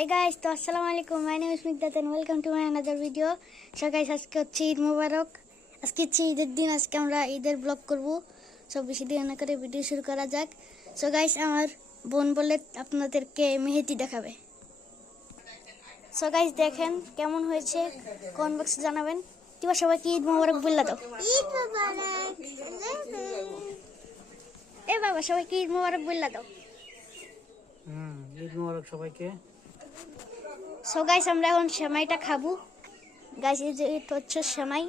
Hey guys, তো আসসালামু আলাইকুম। My name is Mikdat and welcome to my another video. So guys, আজকে হচ্ছে ঈদ মোবারক। আজকে হচ্ছে ঈদের দিন। আজকে আমরা ঈদের ব্লগ করব। সব বেশি দেরি না করে ভিডিও শুরু করা যাক। So guys, আমার বোন বলে আপনাদেরকে মেহেদি দেখাবে। So guys, দেখেন কেমন হয়েছে কমেন্ট বক্সে জানাবেন। তোমরা সবাইকে ঈদ মোবারক বলে দাও। ঈদ মোবারক। এ বাবা সবাইকে ঈদ মোবারক বলে দাও। ঈদ মোবারক সবাইকে। সো গাইস আমরা এখন সেমাইটা খাবো। গাইস এই যে এটা হচ্ছে সেমাই,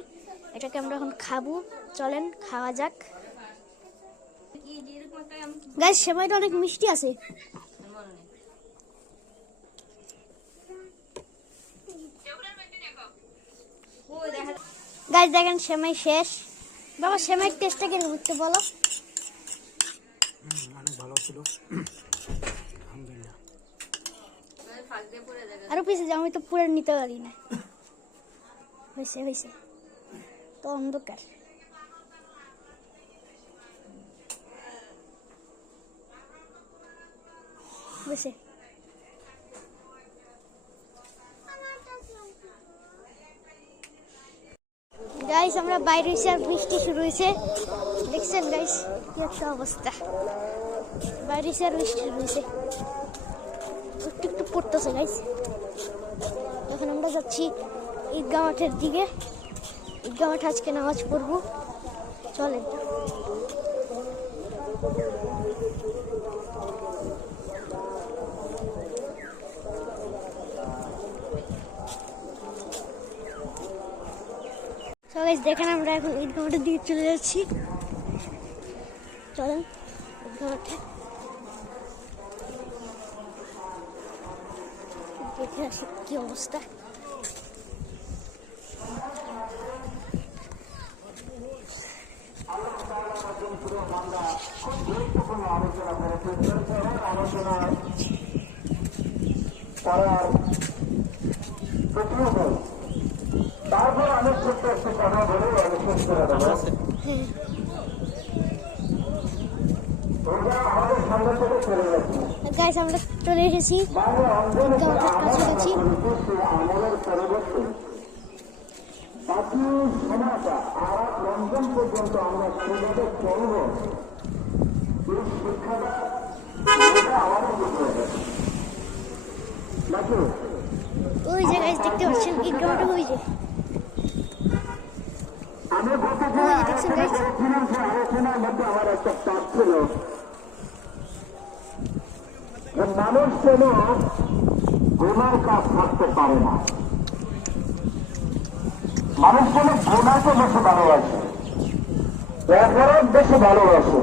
এটাকে আমরা এখন খাবো। চলেন খাওয়া যাক। গাইস সেমাইটা অনেক মিষ্টি আছে। গাইস দেখেন সেমাই শেষ। বাবা সেমাইয়ের টেস্টটা কি একটু বলো। অনেক ভালো ছিল, আলহামদুলিল্লাহ। আরো পিছে যাও, আমি তো পুরো নিতে পারি না। হয়েছে হয়েছে তো অন্ধকার। হয়েছে গাইস আমরা বাইরে এসে আর বৃষ্টি শুরু হয়েছে। দেখছেন গাইস কি একটা অবস্থা, বাইরে এসে আর বৃষ্টি শুরু হয়েছে। একটু একটু পড়তেছে গাইস। এখন আমরা যাচ্ছি ঈদগাহ মাঠের দিকে। ঈদগাহ মাঠে আজকে নামাজ পড়বো। চলেন। গাইস দেখেন আমরা এখন ঈদগাহ মাঠের দিকে চলে যাচ্ছি। চলেন ঈদগাহ মাঠে দেখে আসি কি অবস্থা। তারপর আমি ছোট্ট একটু কথা বলে আমি শেষ করে দেবো। আমাদের সামনে থেকে চলে যাচ্ছি। গাইস আমরা চলে এসেছি, কাছাকাছি। আমলের পরিবর্তে বাকি সময়টা আর রমজান পর্যন্ত আমরা কিভাবে চলব এই শিক্ষাটা আমাদের বুঝতে হবে নাকি? ওই যে গাইস দেখতে পাচ্ছেন ঈদগাহটা ওই যে। আমি আলোচনার মধ্যে আমার একটা কাজ ছিল, মানুষ যেন গুনার কাজ থাকতে পারে না। মানুষ যেন গুনাকে বেশি ভালোবাসে, অপরাধ বেশি ভালোবাসে।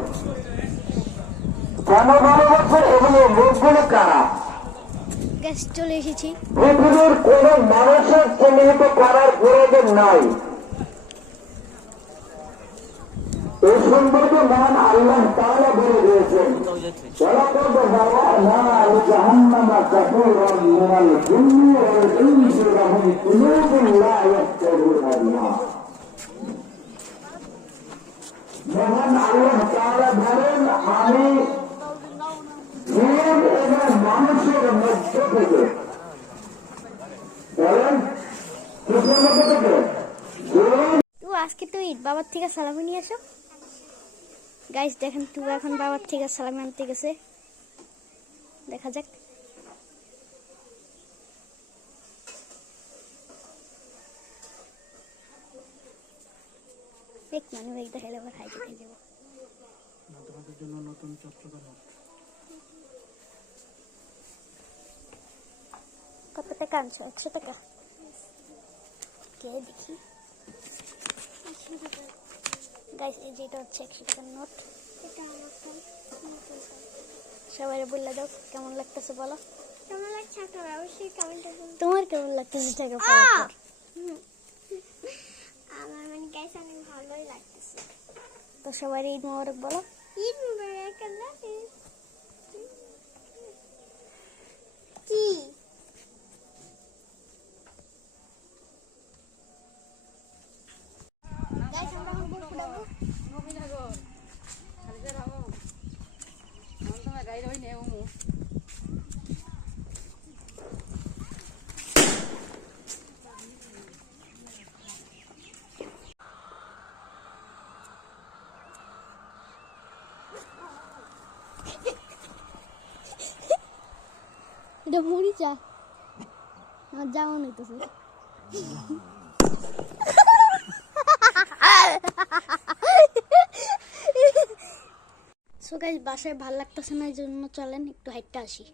কেন ভালোবাসে এবং এই লোকগুলো কারা? গ্যাস চলে এসেছি। পৃথিবীর কোন মানুষের চিহ্নিত করার প্রয়োজন নাই। এই সম্পর্কে মহান আল্লাহ তাআলা বলে দিয়েছেন, ওয়ালাকাদ যারানা লিজাহান্নামা কাসীরাম মিনাল জিন্নি ওয়াল ইনসি লাহুম কুলুবুন লা ইয়াফকাহুনা বিহা। মহান আল্লাহ তাআলা বলেন, আমি জিন এবং মানুষের মধ্য থেকে, বলেন কিসের মধ্য থেকে? তো আজকে তো ঈদ, বাবার থেকে সালামি নিয়ে আসো। গাইস দেখেন তুই এখন বাবার থেকে সালামি আনতে গেছে। দেখা যাক। দেখ মানে ওই দেখাইলে আবার হাই দেখে যাবো। তোমাদের জন্য নতুন চট্টগ্রাম কত টাকা আনছো? 100 টাকা। কে দেখি। গাইস এই যে এটা হচ্ছে 100 টাকার নোট। সবাই বললে দাও কেমন লাগতেছে বলো। কেমন লাগছে আপনার অবশ্যই কমেন্টে বলুন। তোমার কেমন লাগতেছে টাকা পাওয়ার পর? আমার মানে গাইস অনেক ভালোই লাগতেছে। তো সবাই ঈদ মোবারক বলো। ঈদ মোবারক। আল্লাহ হাফেজ। কি গাইস আমরা এখন বল ফুটাবো। এটা মরিচা আমার যেমন হইতেছে সো গাইস বাসায় ভালো লাগতেছে না এই জন্য চলেন একটু হাইটটা আসি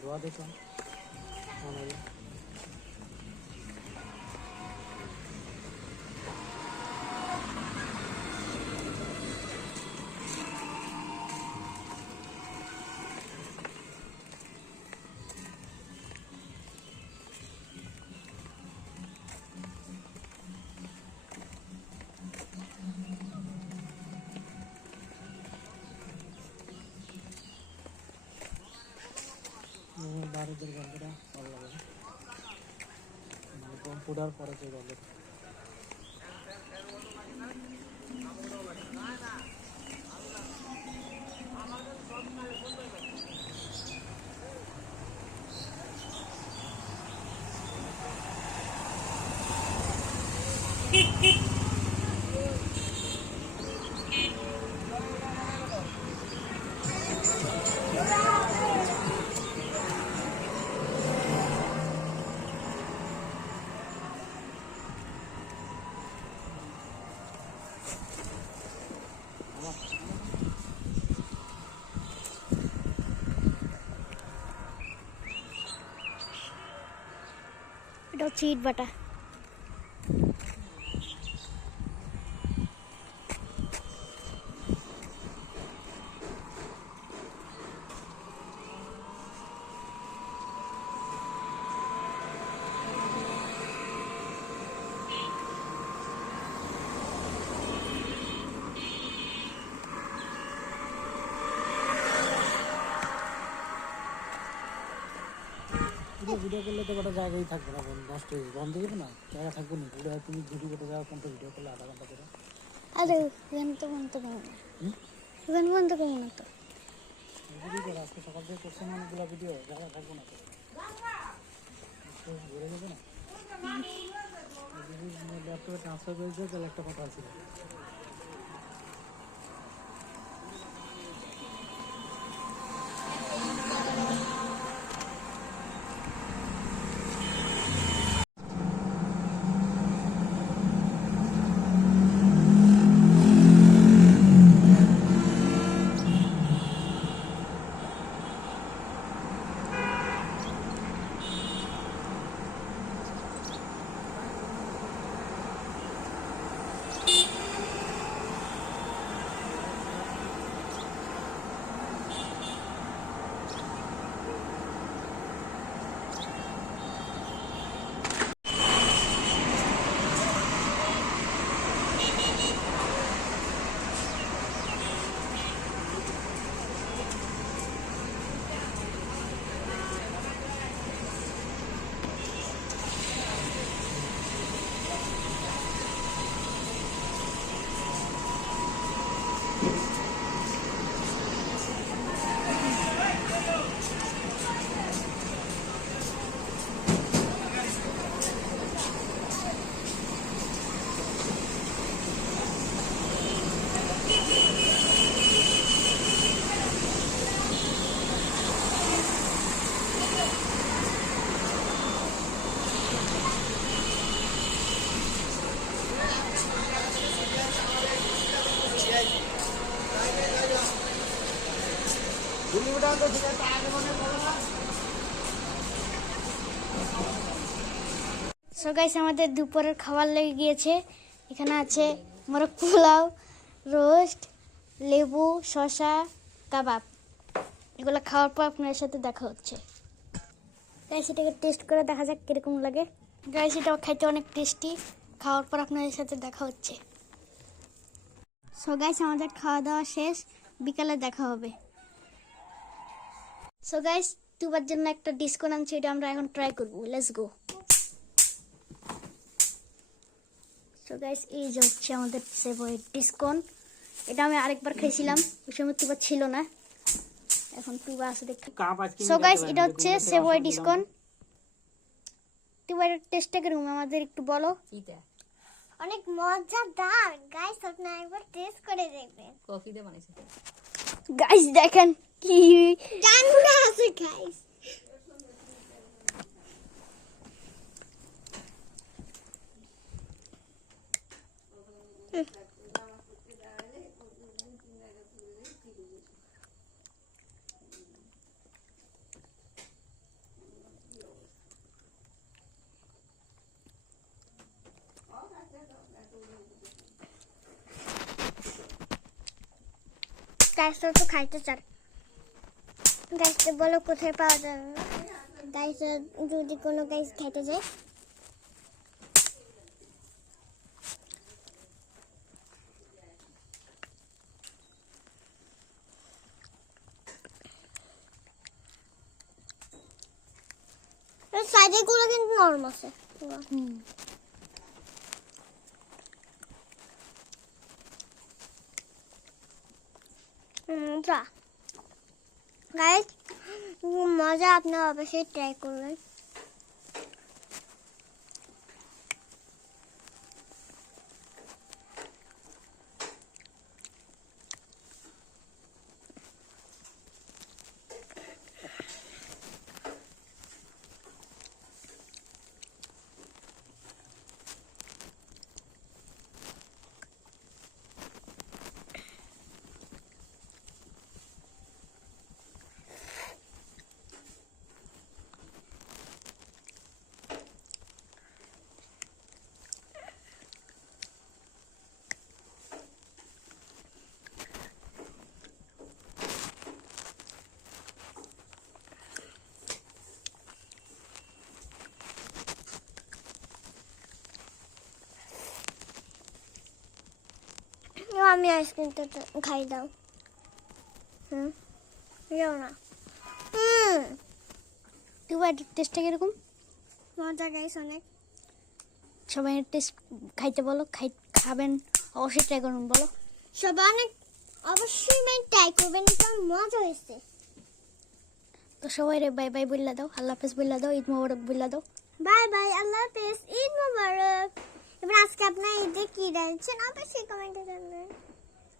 ধোয়া দেখলাম বাড়িদের গন্ধটা ভালো লাগে মানে কম্পিউটার পরে যে গন্ধটা এটা হচ্ছে ইট বাটা ভিডিও করলে তো একটা জায়গায় থাকবে না নষ্ট হয়ে যাবে বন্ধ যাবে না জায়গা থাকবে না পুরো তুমি ভিডিও করতে যাওয়া পর্যন্ত ভিডিও করলে আধা ঘন্টা করে আরে এখানে তো বন্ধ করবো না এখানে বন্ধ করবো না তো আজকে সকাল থেকে করছেন অনেকগুলো ভিডিও, জায়গা থাকবো না তো, ঘুরে যাবে না। যদি ল্যাপটপে ট্রান্সফার করেছে তাহলে একটা কথা আছে। সো গাইস আমাদের দুপুরের খাবার লেগে গিয়েছে। এখানে আছে মোরগ পোলাও, রোস্ট, লেবু, শসা, কাবাব। এগুলো খাওয়ার পর আপনার সাথে দেখা হচ্ছে। গাইস এটাকে টেস্ট করে দেখা যাক কিরকম লাগে। গাইস এটাও খাইতে অনেক টেস্টি। খাওয়ার পর আপনাদের সাথে দেখা হচ্ছে। সো গাইস আমাদের খাওয়া দাওয়া শেষ, বিকালে দেখা হবে। সো গাইস দুবার জন্য একটা ডিসকন আনছি, এটা আমরা এখন ট্রাই করবো। Let's go. সো গাইস এই যে হচ্ছে আমাদের সেভয়ের ডিসকন। এটা আমি আরেকবার খেয়েছিলাম, ওই সময় তুবা ছিল না, এখন তুবা আছে দেখতে। সো গাইস এটা হচ্ছে সেভয় ডিসকন। তুবা এর টেস্টটা কিরকম আমাদের একটু বলো। অনেক মজাদার গাইস, আপনারা একবার টেস্ট করে দেখবেন। কফি দিয়ে বানাইছে। গাইস দেখেন কি জানলা আছে গাইস। গাইস তো খাইতে চান, গাইস বলো কোথায় পাওয়া যাবে। গাইস যদি কোনো গাইস খাইতে যায়, সাইডে গুলো কিন্তু নরম আছে। গাইস মজা, আপনারা অবশ্যই ট্রাই করবেন। আমি আইসক্রিমটা খাই দাও। যাও না। তুবা এর টেস্টটা কিরকম? মজা গাইস অনেক। সবাই টেস্ট খাইতে বলো, খাবেন অবশ্যই ট্রাই করুন বলো। সবাই অনেক অবশ্যই ট্রাই করবেন, কারণ মজা হয়েছে। তো সবাই রে বাই বাই বললা দাও, আল্লাহ হাফেজ বললা দাও, ঈদ মোবারক বললা দাও। বাই বাই, আল্লাহ হাফেজ, ঈদ মোবারক। এবার আজকে আপনার ঈদে কি রাখছেন অবশ্যই কমেন্টে জানাবেন।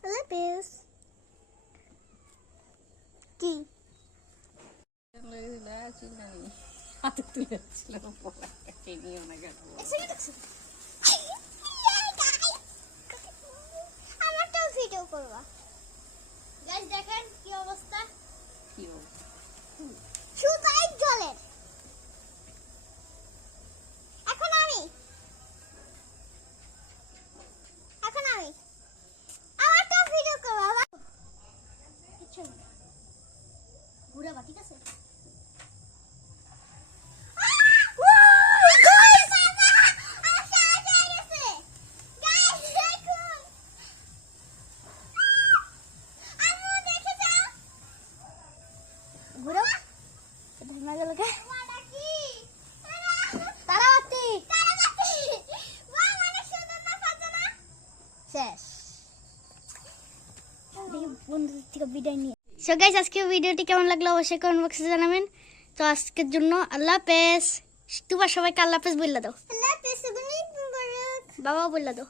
আল্লাহ হাফেজ। কি হাতে তুলে যাচ্ছিল পড়া নিয়ে না গেল আমারটাও ভিডিও করবা। গাইস দেখেন কি অবস্থা, কি অবস্থা? সুতাই জলের। এখন আমি আমারটাও ভিডিও করবা। কিছু না, ঘুরে বা, ঠিক আছে। ঘুরো ধর্মা গেলকে তারাবাতি শেষ। দেখি বন্ধুদের থেকে বিদায় নিয়ে। সো গাইস, আজকে ভিডিওটি কেমন লাগলো অবশ্যই কমেন্ট বক্সে জানাবেন। তো আজকের জন্য আল্লাহ হাফেজ। তোমার সবাইকে আল্লাহ হাফেজ বললা দাও। আল্লাহ হাফেজ, ঈদ মোবারক। বাবাও বললা দাও।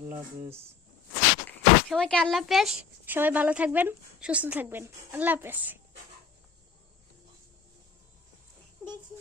আল্লাহ হাফেজ। সবাইকে আল্লাহ হাফেজ। সবাই ভালো থাকবেন, সুস্থ থাকবেন। আল্লাহ হাফেজ। দেখি